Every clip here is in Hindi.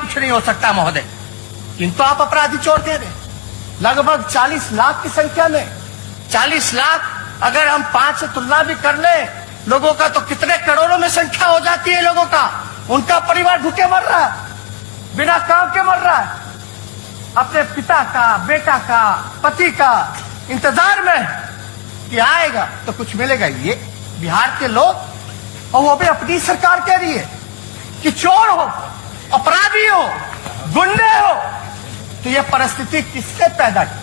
कुछ नहीं हो सकता महोदय। किंतु आप अपराधी छोड़ दे रहे, लगभग 40 लाख की संख्या में। 40 लाख अगर हम 5 से तुलना भी कर ले लोगों का, तो कितने करोड़ों में संख्या हो जाती है लोगों का। उनका परिवार भूखे मर रहा है, बिना काम के मर रहा है, अपने पिता का, बेटा का, पति का इंतजार में कि आएगा तो कुछ मिलेगा। ये बिहार के लोग, और वो भी अपनी सरकार कह रही है कि चोर हो, अपराधी हो, गुंडे हो। तो ये परिस्थिति किसने पैदा की?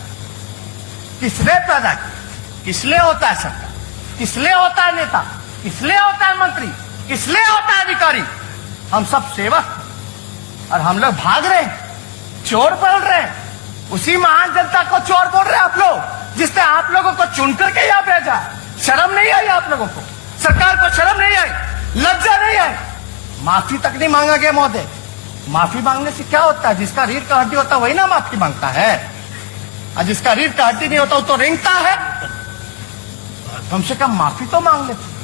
किसने पैदा की? किसलिए होता है सरकार? किसलिए होता है नेता? किसलिए होता है मंत्री? किसलिए होता है अधिकारी? हम सब सेवक, और हम लोग भाग रहे हैं, चोर बोल रहे हैं। उसी महान जनता को चोर बोल रहे हैं आप लोग, जिसने आप लोगों को चुन करके यहां भेजा। शर्म नहीं आई आप लोगों को? सरकार को शर्म नहीं आई? लज्जा नहीं आई? माफी तक नहीं मांगा गया महोदय। माफी मांगने से क्या होता है? जिसका रीढ़ का हड्डी होता है वही ना माफी मांगता है, और जिसका रीढ़ का हड्डी नहीं होता वो तो रेंगता है। कम से कम माफी तो मांग लेते।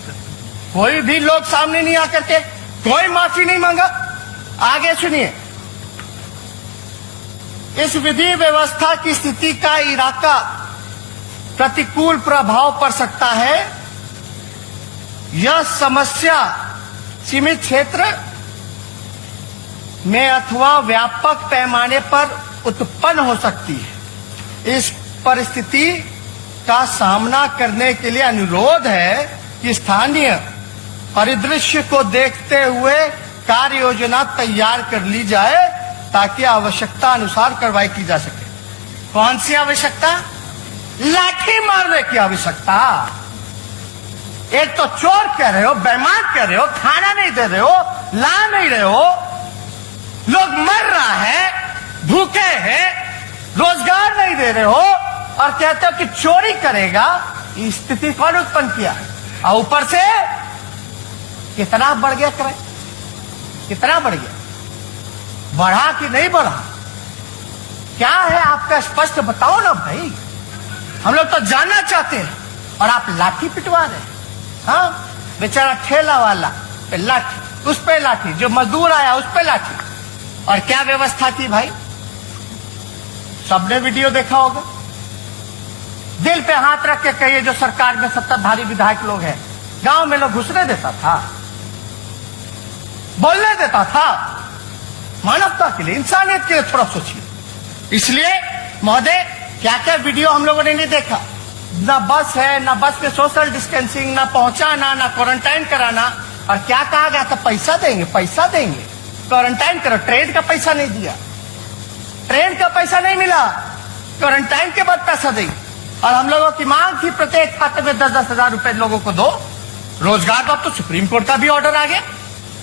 कोई भी लोग सामने नहीं आकर के कोई माफी नहीं मांगा। आगे सुनिए, इस विधि व्यवस्था की स्थिति का इराका प्रतिकूल प्रभाव पड़ सकता है। यह समस्या सीमित क्षेत्र में अथवा व्यापक पैमाने पर उत्पन्न हो सकती है। इस परिस्थिति का सामना करने के लिए अनुरोध है कि स्थानीय परिदृश्य को देखते हुए कार्य योजना तैयार कर ली जाए, ताकि आवश्यकता अनुसार कार्रवाई की जा सके। कौन सी आवश्यकता? लाठी मारने की आवश्यकता। एक तो चोर कह रहे हो, बेईमान कह रहे हो, खाना नहीं दे रहे हो, ला नहीं रहे हो, लोग मर रहा है, भूखे हैं, रोजगार नहीं दे रहे हो, और कहते हो कि चोरी करेगा। स्थिति कौन उत्पन्न किया? और ऊपर से कितना बढ़ गया किराया? कितना बढ़ गया? बढ़ा कि नहीं बढ़ा? क्या है आपका? स्पष्ट बताओ ना भाई, हम लोग तो जानना चाहते हैं। और आप लाठी पिटवा रहे हैं। हाँ, बेचारा ठेला वाला पे लाठी, उस पे लाठी, जो मजदूर आया उस पे लाठी। और क्या व्यवस्था थी भाई? सबने वीडियो देखा होगा। दिल पे हाथ रख के कहिए, जो सरकार में सत्ताधारी विधायक लोग हैं, गांव में लोग घुसने देता था, बोलने देता था? मानवता के लिए, इंसानियत के लिए थोड़ा सोचिए। इसलिए महोदय, क्या क्या वीडियो हम लोगों ने नहीं देखा। ना बस है, ना बस में सोशल डिस्टेंसिंग, ना पहुंचाना, ना क्वारंटाइन कराना। और क्या कहा गया था? पैसा देंगे, पैसा देंगे, क्वारंटाइन करो। ट्रेन का पैसा नहीं दिया, ट्रेन का पैसा नहीं मिला, क्वारंटाइन के बाद पैसा देंगे। और हम लोगों की मांग थी प्रत्येक खाते में 10-10 हजार रुपए लोगों को दो। रोजगार का अब तो सुप्रीम कोर्ट का भी ऑर्डर आ गया।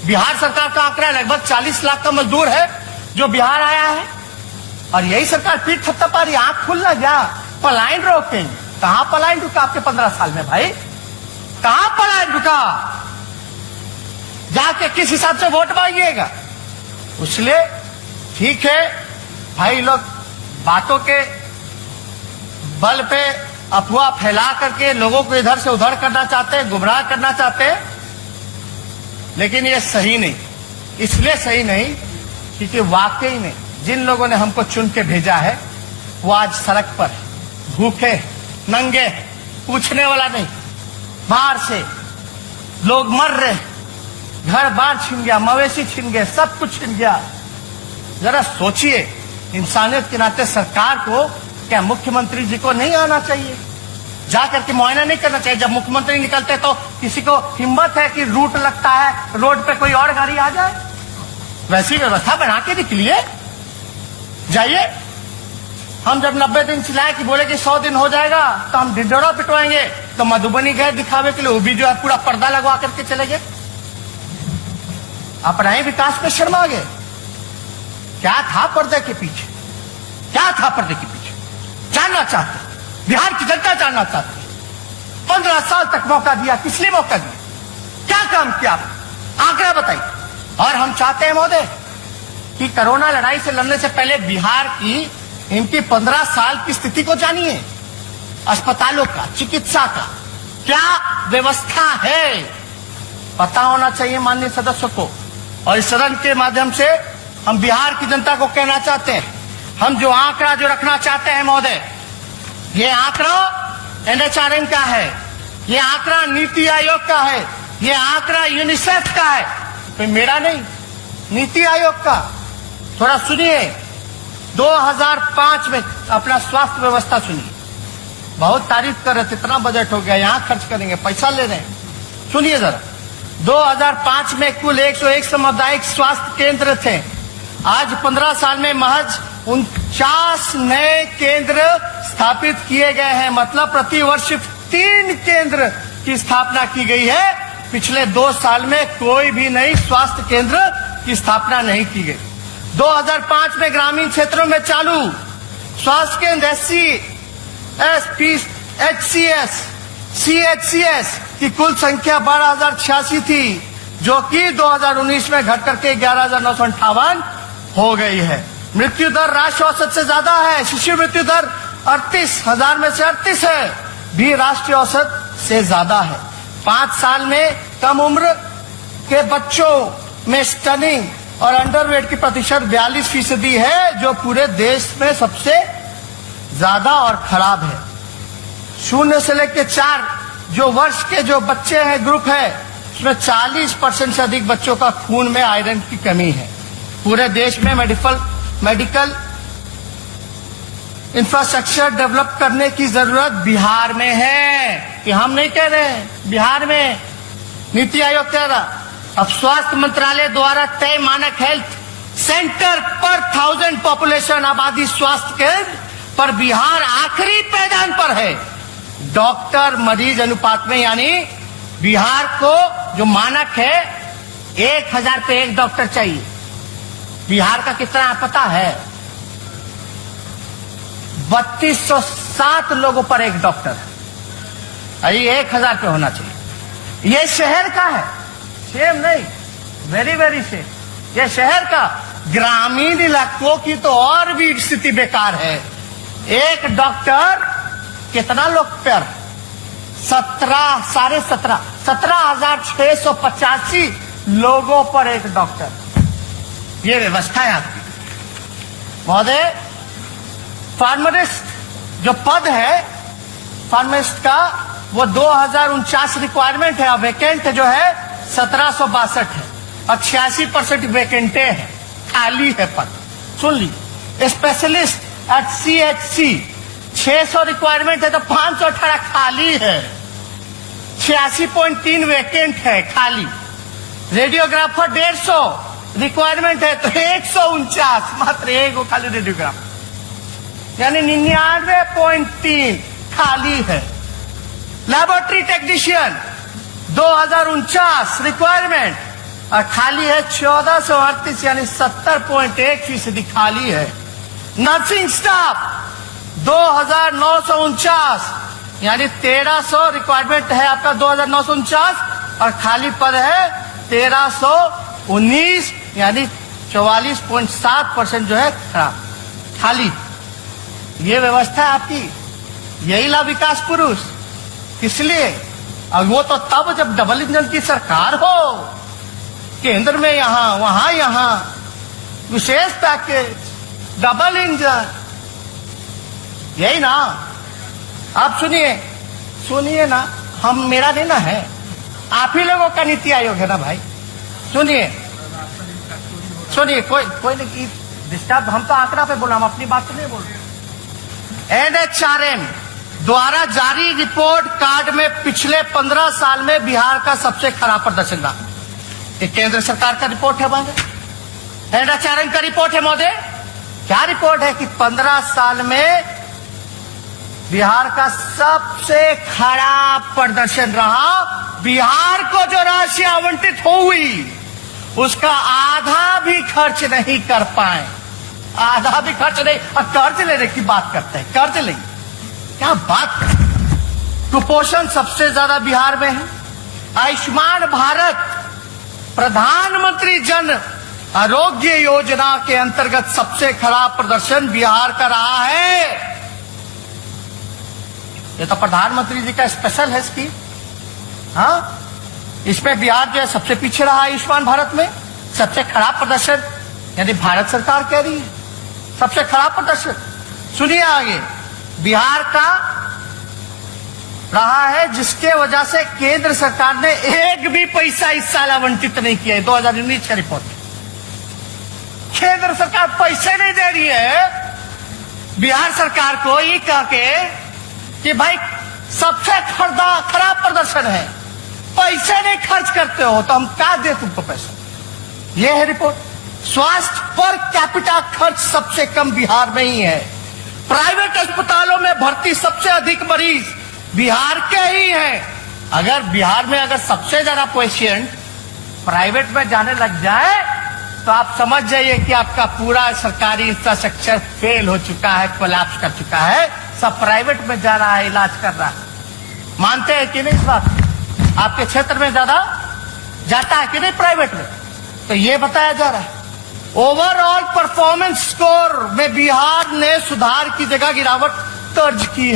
बिहार सरकार का आंकड़ा लगभग 40 लाख का मजदूर है जो बिहार आया है, और यही सरकार पीठ थपथपा रही। आंख खुल ना जा, पलायन रोकेंगे। कहां पलायन रुका आपके 15 साल में भाई? कहां पलायन रुका? जाके किस हिसाब से वोट मांगिएगा? इसलिए ठीक है भाई, लोग बातों के बल पे अफवाह फैला करके लोगों को इधर से उधर करना चाहते हैं, गुमराह करना चाहते हैं, लेकिन ये सही नहीं। इसलिए सही नहीं क्योंकि वाकई में जिन लोगों ने हमको चुन के भेजा है वो आज सड़क पर भूखे नंगे, पूछने वाला नहीं, बाहर से लोग मर रहे, घर बार छिन गया, मवेशी छिन गए, सब कुछ छिन गया। जरा सोचिए, इंसानियत के नाते सरकार को, क्या मुख्यमंत्री जी को नहीं आना चाहिए? जाकर के मुआयना नहीं करना चाहिए? जब मुख्यमंत्री निकलते तो किसी को हिम्मत है कि रूट लगता है, रोड पे कोई और गाड़ी आ जाए? वैसी व्यवस्था बना के निकलिए, जाइए। हम जब 90 दिन चिल्लाए कि बोले कि 100 दिन हो जाएगा तो हम ढिंढोरा पिटवाएंगे, तो मधुबनी गए दिखावे के लिए, वो भी जो है पूरा पर्दा लगवा करके चले गए। अपना ही विकास में शर्मा गए। क्या था पर्दे के पीछे? क्या था पर्दे के पीछे? जानना चाहते, बिहार की जनता जानना चाहती। 15 साल तक मौका दिया, किस लिए मौका दिया? क्या काम किया? आंकड़ा बताइए। और हम चाहते हैं महोदय कि कोरोना लड़ाई से लड़ने से पहले बिहार की इनकी 15 साल की स्थिति को जानिए। अस्पतालों का, चिकित्सा का क्या व्यवस्था है, पता होना चाहिए माननीय सदस्यों को। और इस सदन के माध्यम से हम बिहार की जनता को कहना चाहते हैं, हम जो आंकड़ा जो रखना चाहते हैं महोदय, ये आंकड़ा एनएचआरएम का है, ये आंकड़ा नीति आयोग का है, ये आंकड़ा यूनिसेफ का है, तो मेरा नहीं, नीति आयोग का। थोड़ा सुनिए, 2005 में अपना स्वास्थ्य व्यवस्था सुनिए, बहुत तारीफ कर रहे थे, इतना बजट हो गया, यहां खर्च करेंगे, पैसा ले रहे हैं। सुनिए जरा, 2005 में कुल 101 सामुदायिक स्वास्थ्य केंद्र थे। आज 15 साल में महज 49 नए केंद्र स्थापित किए गए हैं। मतलब प्रति वर्ष सिर्फ 3 केंद्र की स्थापना की गई है। पिछले 2 साल में कोई भी नई स्वास्थ्य केंद्र की स्थापना नहीं की गई। 2005 में ग्रामीण क्षेत्रों में चालू स्वास्थ्य केंद्र SCS, CHCS की कुल संख्या 12,086 थी, जो कि 2019 में घट करके 11,958 हो गई है। मृत्यु दर राष्ट्रीय औसत से ज्यादा है। शिशु मृत्यु दर 38,000 में से 38 है, भी राष्ट्रीय औसत से ज्यादा है। 5 साल में कम उम्र के बच्चों में स्टनिंग और अंडरवेट की प्रतिशत 42% है, जो पूरे देश में सबसे ज्यादा और खराब है। 0 से लेकर 4 जो वर्ष के जो बच्चे हैं ग्रुप है, उसमें 40% से अधिक बच्चों का खून में आयरन की कमी है। पूरे देश में मेडिकल इंफ्रास्ट्रक्चर डेवलप करने की जरूरत बिहार में है, कि हम नहीं कह रहे हैं, बिहार में नीति आयोग कह रहा। अब स्वास्थ्य मंत्रालय द्वारा तय मानक हेल्थ सेंटर पर 1000 पॉपुलेशन आबादी स्वास्थ्य केंद्र पर बिहार आखिरी पैदान पर है डॉक्टर मरीज अनुपात में। यानी बिहार को जो मानक है 1000 पे 1 डॉक्टर चाहिए, बिहार का कितना पता है? 3207 लोगों पर 1 डॉक्टर है। अरे 1000 पे होना चाहिए। ये शहर का है, सेम नहीं, वेरी वेरी सेम। ये शहर का, ग्रामीण इलाकों की तो और भी स्थिति बेकार है। 1 डॉक्टर कितना लोग पर? 17,685 लोगों पर 1 डॉक्टर। ये व्यवस्था है आपकी महोदय। फार्मासिस्ट जो पद है फार्मासिस्ट का, वो 2049 रिक्वायरमेंट है, वैकेंट जो है 1762 है, और 86% वैकेंटे है, खाली है पद। सुन ली, स्पेशलिस्ट एट CHC 600 रिक्वायरमेंट है, तो 518 खाली है, 86.3 वैकेंट है खाली। रेडियोग्राफर 150 रिक्वायरमेंट है, तो 149 मात्र 1 खाली रेडियोग्राफर, यानी 99.3 खाली है। लैबोरेटरी टेक्नीशियन 2049 रिक्वायरमेंट, और खाली है 1438, यानी 70.1% खाली है। नर्सिंग स्टाफ 2949, यानी 1300 रिक्वायरमेंट है आपका 2949, और खाली पद है 1319, यानी 44.7% जो है खराब खाली। ये व्यवस्था है आपकी, यही ला विकास पुरुष। इसलिए और वो तो तब जब डबल इंजन की सरकार हो, केंद्र में यहां वहां यहां विशेष पैकेज, डबल इंजन, यही ना। आप सुनिए ना, हम मेरा नहीं ना है, आप ही लोगों का नीति आयोग है ना भाई। सुनिए कोई नहीं डिस्टर्ब, हम तो आंकड़ा पे बोला, हम अपनी बात तो नहीं बोल रहे। NHRM द्वारा जारी रिपोर्ट कार्ड में पिछले 15 साल में बिहार का सबसे खराब प्रदर्शन रहा। ये केंद्र सरकार का रिपोर्ट है महोदय, NHRM का रिपोर्ट है महोदय। क्या रिपोर्ट है कि 15 साल में बिहार का सबसे खराब प्रदर्शन रहा। बिहार को जो राशि आवंटित हुई, उसका आधा भी खर्च नहीं कर पाए, आधा भी खर्च नहीं। और कर्ज लेने की बात करते हैं, कर्ज लेंगे, क्या बात। कुपोषण सबसे ज्यादा बिहार में है। आयुष्मान भारत प्रधानमंत्री जन आरोग्य योजना के अंतर्गत सबसे खराब प्रदर्शन बिहार का रहा है। ये तो प्रधानमंत्री जी का स्पेशल है स्कीम। हाँ, इसमें बिहार जो है सबसे पीछे रहा आयुष्मान भारत में, सबसे खराब प्रदर्शन यानी भारत सरकार कह रही है सबसे खराब प्रदर्शन। सुनिए आगे, बिहार का रहा है जिसके वजह से केंद्र सरकार ने एक भी पैसा इस साल आवंटित नहीं किया है। 2019 का रिपोर्ट, केंद्र सरकार पैसे नहीं दे रही है बिहार सरकार को, ये कह के कि भाई सबसे खराब प्रदर्शन है, पैसे नहीं खर्च करते हो तो हम क्या दे तुमको पैसा। यह है रिपोर्ट। स्वास्थ्य पर कैपिटा खर्च सबसे कम बिहार में ही है। प्राइवेट अस्पतालों में भर्ती सबसे अधिक मरीज बिहार के ही हैं। अगर बिहार में अगर सबसे ज्यादा पेशेंट प्राइवेट में जाने लग जाए तो आप समझ जाइए कि आपका पूरा सरकारी इंफ्रास्ट्रक्चर फेल हो चुका है, कोलैप्स कर चुका है। सब प्राइवेट में जा रहा है, इलाज कर रहा है। मानते हैं कि नहीं इस बात? आपके क्षेत्र में ज्यादा जाता है कि नहीं प्राइवेट में? तो ये बताया जा रहा है। ओवरऑल परफॉर्मेंस स्कोर में बिहार ने सुधार की जगह गिरावट दर्ज की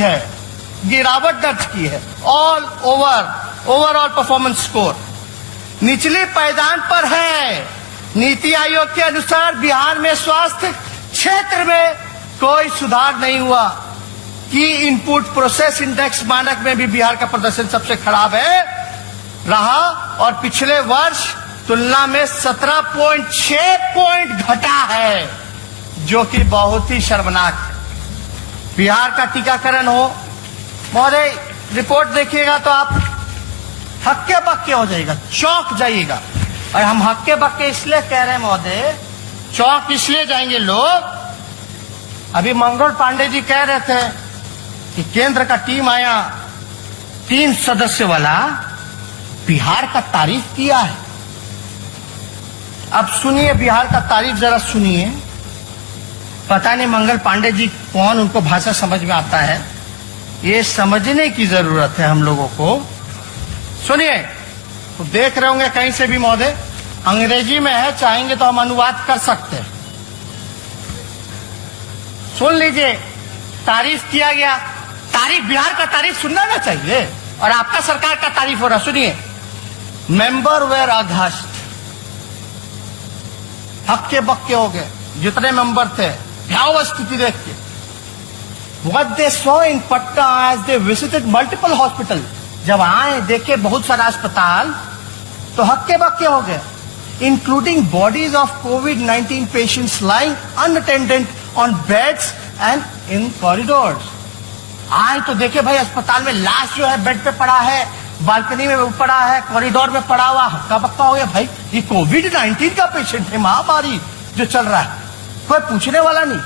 है। ऑल ओवरऑल परफॉर्मेंस स्कोर निचली पायदान पर है। नीति आयोग के अनुसार बिहार में स्वास्थ्य क्षेत्र में कोई सुधार नहीं हुआ। की इनपुट प्रोसेस इंडेक्स मानक में भी बिहार का प्रदर्शन सबसे खराब रहा और पिछले वर्ष तुलना में 17.6 पॉइंट घटा है, जो कि बहुत ही शर्मनाक है। बिहार का टीकाकरण हो, महोदय रिपोर्ट देखिएगा तो आप हक्के बक्के हो जाएगा, चौंक जाइएगा। और हम हक्के बक्के इसलिए कह रहे हैं महोदय, चौंक इसलिए जाएंगे लोग। अभी मंगल पांडे जी कह रहे थे कि केंद्र का टीम आया 3 सदस्य वाला, बिहार का तारीफ किया है। अब सुनिए बिहार का तारीफ जरा सुनिए। पता नहीं मंगल पांडे जी कौन, उनको भाषा समझ में आता है, ये समझने की जरूरत है हम लोगों को। सुनिए, तो देख रहे होंगे कहीं से भी महोदय, अंग्रेजी में है, चाहेंगे तो हम अनुवाद कर सकते हैं। सुन लीजिए, तारीफ किया गया। तारीफ, बिहार का तारीफ सुनना ना चाहिए, और आपका सरकार का तारीफ हो रहा। सुनिए, मेंबर वेर अघस्ट, हक्के बक्के हो गए जितने मेंबर थे। क्या स्थिति देख के, what they saw in Patna as they visited multiple hospital, जब आए देखे बहुत सारा अस्पताल तो हक्के बक्के हो गए। Including bodies of COVID-19 patients lying unattended on beds and in corridors. आए तो देखे भाई अस्पताल में लाश जो है बेड पे पड़ा है, बालकनी में पड़ा है, कॉरिडोर में पड़ा हुआ, हक्का बक्का हो गया। भाई ये COVID-19 का पेशेंट है, महामारी जो चल रहा है, कोई पूछने वाला नहीं।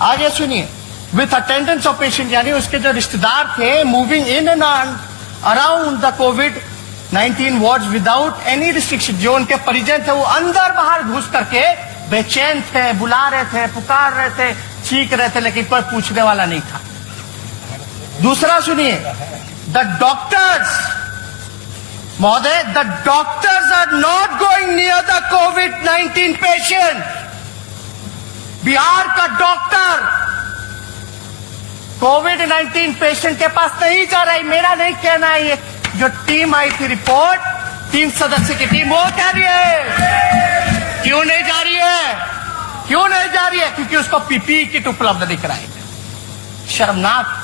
आगे सुनिए, विथ अटेंडेंस ऑफ पेशेंट, यानी उसके जो रिश्तेदार थे, moving in and around the COVID-19 wards without any restriction. जो उनके परिजन थे वो अंदर बाहर घुस करके बेचैन थे, बुला रहे थे, पुकार रहे थे, चीख रहे थे, लेकिन कोई पूछने वाला नहीं था। दूसरा सुनिए, द डॉक्टर्स, महोदय, the doctors are not going near the COVID-19 patient. Bihar का डॉक्टर COVID-19 पेशेंट के पास नहीं जा रहा है। मेरा नहीं कहना है, ये जो टीम आई थी रिपोर्ट, 3 सदस्य की टीम, वो कह रही है। क्यों नहीं जा रही है? क्यों नहीं जा रही है? क्योंकि उसको PPE किट उपलब्ध नहीं कराएंगे। शर्मनाक।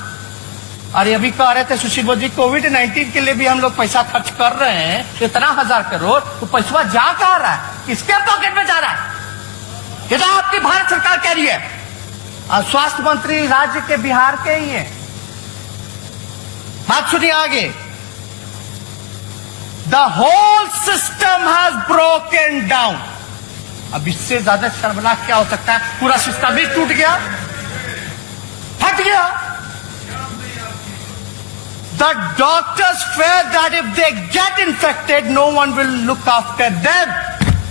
और अभी कह रहे थे सुशील जी, COVID-19 के लिए भी हम लोग पैसा खर्च कर रहे हैं, इतना 1000 करोड़, तो पैसा जा कहां रहा है? किसके पॉकेट में जा रहा है? ये तो आपकी भारत सरकार कह रही है। और स्वास्थ्य मंत्री राज्य के बिहार के ही है। बात सुनिए आगे, the whole system has broken down. अब इससे ज्यादा शर्मनाक क्या हो सकता है? पूरा सिस्टम ही टूट गया, फट गया। The doctors fear that if they get infected, no one will look after them.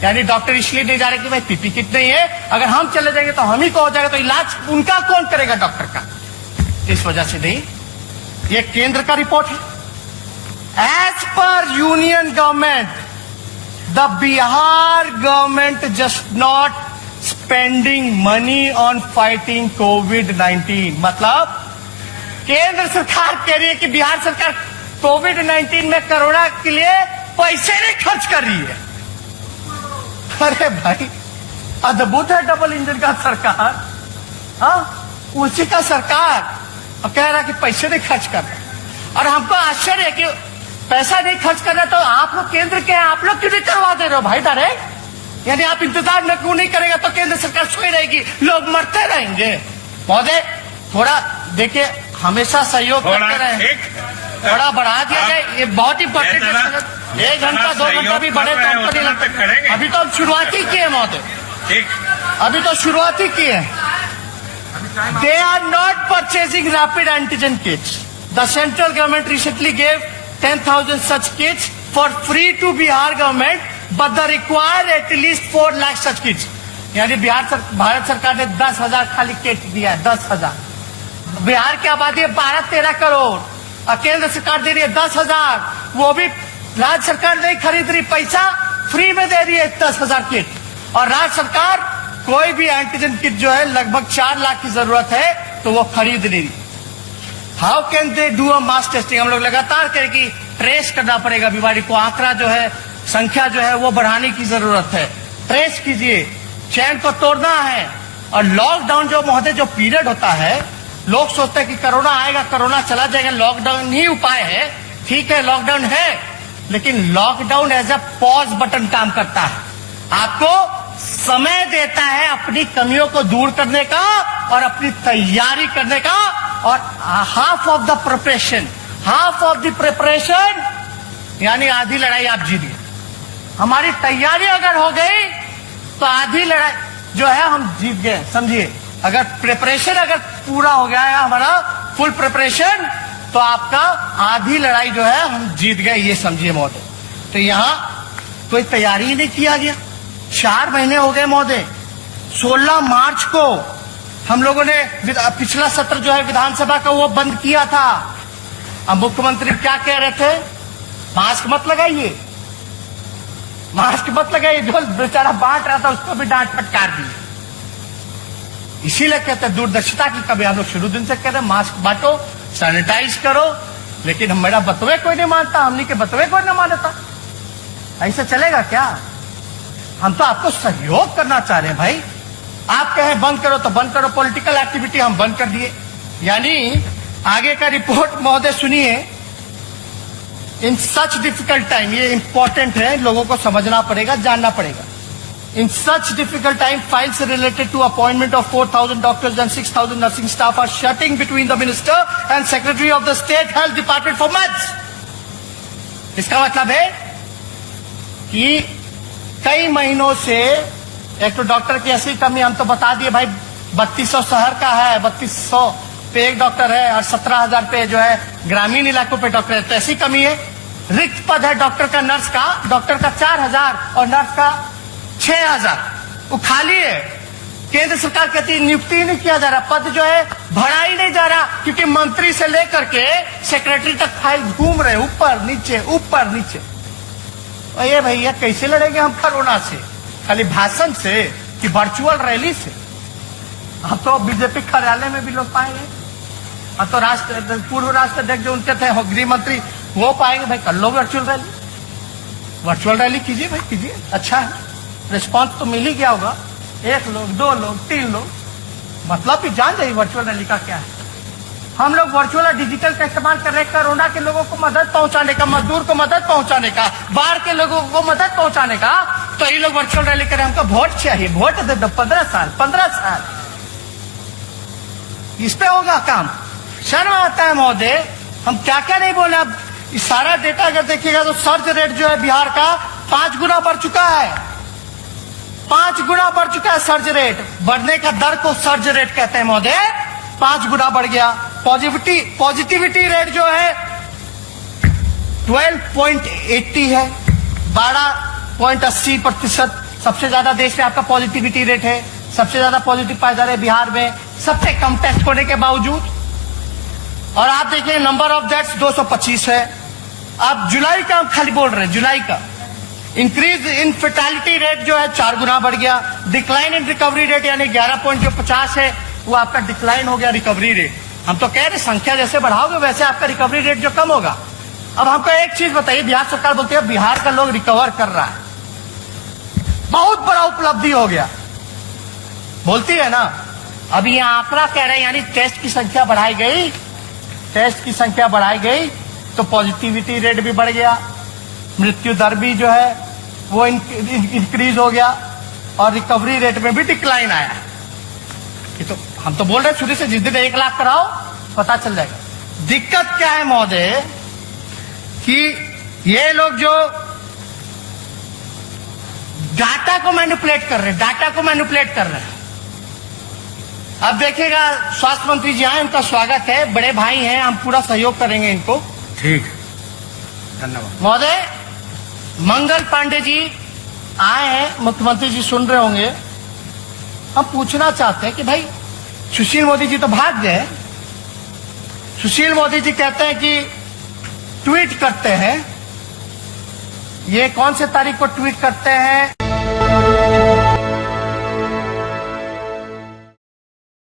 यानी डॉक्टर इसलिए नहीं जा रहे कि भाई PPE किट नहीं है, अगर हम चले जाएंगे तो हम ही को हो जाएगा, तो इलाज उनका कौन करेगा डॉक्टर का? इस वजह से नहीं। ये केंद्र का रिपोर्ट है। As per union government, the Bihar government just not spending money on fighting COVID-19। मतलब केंद्र सरकार कह रही है कि बिहार सरकार COVID-19 में कोरोना के लिए पैसे नहीं खर्च कर रही है। अरे भाई, अद्भुत है डबल इंजन का सरकार। हाँ, उसी का सरकार और कह रहा कि पैसे नहीं खर्च कर रहे। और हमको आश्चर्य है कि पैसा नहीं खर्च कर रहे तो आप लोग केंद्र के हैं, आप लोग क्यों नहीं करवा दे रहे हो भाई डायरेक्ट? यानी आप इंतजार न क्यों नहीं करेगा तो केंद्र सरकार सोई रहेगी, लोग मरते रहेंगे। महोदय थोड़ा देखिए, हमेशा सहयोग करते रहे, थोड़ा बढ़ा दिया जाए, ये बहुत इंपॉर्टेंट है। 1 घंटा 2 घंटा भी बढ़े तो हमको नहीं लगता। अभी तो हम शुरुआती किए महोदय, अभी तो शुरुआती किए। They are not purchasing rapid antigen kits. The central government recently gave 10,000 such kits for free to Bihar government, but the required at least 4 lakh such kits. यानी भारत सरकार ने 10,000 खाली किट दिया है, 10,000। बिहार की आबादी 12-13 करोड़ और केंद्र सरकार दे रही है 10,000। वो भी राज्य सरकार नहीं खरीद रही, पैसा फ्री में दे रही है 10,000 किट। और राज्य सरकार कोई भी एंटीजन किट जो है लगभग 4 लाख की जरूरत है तो वो खरीद नहीं रही। How can they do a mass testing? हम लोग लगातार कहें कि ट्रेस करना पड़ेगा बीमारी को, आंकड़ा जो है, संख्या जो है वो बढ़ाने की जरूरत है। ट्रेस कीजिए, चैन को तोड़ना है। और लॉकडाउन जो महोदय जो पीरियड होता है, लोग सोचते हैं कि कोरोना आएगा, कोरोना चला जाएगा, लॉकडाउन ही उपाय है। ठीक है, लॉकडाउन है, लेकिन lockdown as a pause button काम करता है। आपको समय देता है अपनी कमियों को दूर करने का और अपनी तैयारी करने का। और half of the preparation, half of the preparation यानी आधी लड़ाई आप जीत गए। हमारी तैयारी अगर हो गई तो आधी लड़ाई जो है हम जीत गए, समझिए। अगर प्रिपरेशन अगर पूरा हो गया है हमारा फुल प्रिपरेशन, तो आपका आधी लड़ाई जो है हम जीत गए, ये समझिए महोदय। तो यहां कोई तैयारी ही नहीं किया गया। 4 महीने हो गए महोदय। 16 मार्च को हम लोगों ने पिछला सत्र जो है विधानसभा का वो बंद किया था। अब मुख्यमंत्री क्या कह रहे थे? मास्क मत लगाइए, मास्क मत लगाइए। जो बेचारा बांट रहा था उसको भी डांट फटकार दी। इसीलिए कहते हैं दूरदर्शिता की कभी हम लोग शुरू दिन से कह रहे हैं मास्क बांटो, सैनिटाइज करो, लेकिन मेरा बतवे कोई नहीं मानता, हमने के बतवे कोई नहीं मानता। ऐसे चलेगा क्या? हम तो आपको सहयोग करना चाह रहे हैं भाई। आप कहें बंद करो तो बंद करो, पॉलिटिकल एक्टिविटी हम बंद कर दिए। यानी आगे का रिपोर्ट महोदय सुनिए। इन सच डिफिकल्ट टाइम, ये इंपॉर्टेंट है, लोगों को समझना पड़ेगा, जानना पड़ेगा। In such difficult time, files related to appointment of 4,000 doctors and 6,000 nursing staff are shutting between the minister and secretary of the state health department for months. इसका मतलब है कि कई महीनों से एक तो डॉक्टर की ऐसी कमी, हम तो बता दिए भाई, 3200 शहर का है, 3200 पे एक डॉक्टर है और 17,000 पे जो है ग्रामीण इलाकों पे डॉक्टर है, तो ऐसी कमी है। रिक्त पद है डॉक्टर का, नर्स का, डॉक्टर का 4,000 और नर्स का 6,000, वो खाली है। केंद्र सरकार कहती है नियुक्ति ही नहीं किया जा रहा, पद जो है भरा ही नहीं जा रहा, क्योंकि मंत्री से लेकर के सेक्रेटरी तक फाइल घूम रहे, ऊपर नीचे ऊपर नीचे। ये भैया कैसे लड़ेंगे हम कोरोना से? खाली भाषण से कि वर्चुअल रैली से? अब तो बीजेपी कार्यालय में भी लोग पाएंगे, अब तो पूर्व राष्ट्राध्यक्ष जो उनके थे गृह मंत्री वो पाएंगे। भाई कर लो वर्चुअल रैली, वर्चुअल रैली कीजिए भाई, कीजिए, अच्छा है, रिस्पॉन्स तो मिल ही गया होगा। 1 लोग 2 लोग 3 लोग, मतलब कि जान जाइए वर्चुअल रैली का क्या है। हम लोग वर्चुअल और डिजिटल का इस्तेमाल कर रहे हैं कोरोना के लोगों को मदद पहुंचाने का, मजदूर को मदद पहुंचाने का, बाहर के लोगों को मदद पहुंचाने का। तो ये लोग वर्चुअल रैली करें, हमको वोट चाहिए, वोट दे दो 15 साल, इस पे होगा काम। शर्म आता है महोदय, हम क्या क्या नहीं बोले। अब सारा डेटा अगर देखिएगा तो सर्ज रेट जो है बिहार का 5 गुना बढ़ चुका है, 5 गुना बढ़ चुका है सर्ज रेट। बढ़ने का दर को सर्ज रेट कहते हैं महोदय, 5 गुना बढ़ गया। पॉजिटिविटी रेट जो है 12.80 है, 12.80%। सबसे ज्यादा देश में आपका पॉजिटिविटी रेट है, सबसे ज्यादा पॉजिटिव पाए जा रहे हैं बिहार में, सबसे कम टेस्ट होने के बावजूद। और आप देखिए नंबर ऑफ डेथ्स 225 है। आप जुलाई का हम खाली बोल रहे हैं, जुलाई का इंक्रीज इन फेटालिटी रेट जो है 4 गुना बढ़ गया। डिक्लाइन इन रिकवरी रेट यानी 11.50 है, वो आपका डिक्लाइन हो गया रिकवरी रेट। हम तो कह रहे संख्या जैसे बढ़ाओगे वैसे आपका रिकवरी रेट जो कम होगा। अब हमको एक चीज बताइए, बिहार सरकार बोलती है बिहार का लोग रिकवर कर रहा है, बहुत बड़ा उपलब्धि हो गया। बोलती है ना। अब ये आंकड़ा कह रहे हैं यानी टेस्ट की संख्या बढ़ाई गई, टेस्ट की संख्या बढ़ाई गई तो पॉजिटिविटी रेट भी बढ़ गया, मृत्यु दर भी जो है वो इंक्रीज हो गया और रिकवरी रेट में भी डिक्लाइन आया। ये तो हम तो बोल रहे हैं शुरू से, जिस दिन 1 लाख कराओ पता चल जाएगा। दिक्कत क्या है महोदय कि ये लोग जो डाटा को मैनिपुलेट कर रहे हैं, डाटा को मैनिपुलेट कर रहे हैं। अब देखिएगा स्वास्थ्य मंत्री जी आए, उनका स्वागत है, बड़े भाई हैं, हम पूरा सहयोग करेंगे इनको। ठीक, धन्यवाद। महोदय मंगल पांडे जी आए हैं, मुख्यमंत्री जी सुन रहे होंगे। हम पूछना चाहते हैं कि भाई सुशील मोदी जी तो भाग गए, सुशील मोदी जी कहते हैं कि ट्वीट करते हैं, ये कौन से तारीख को ट्वीट करते हैं?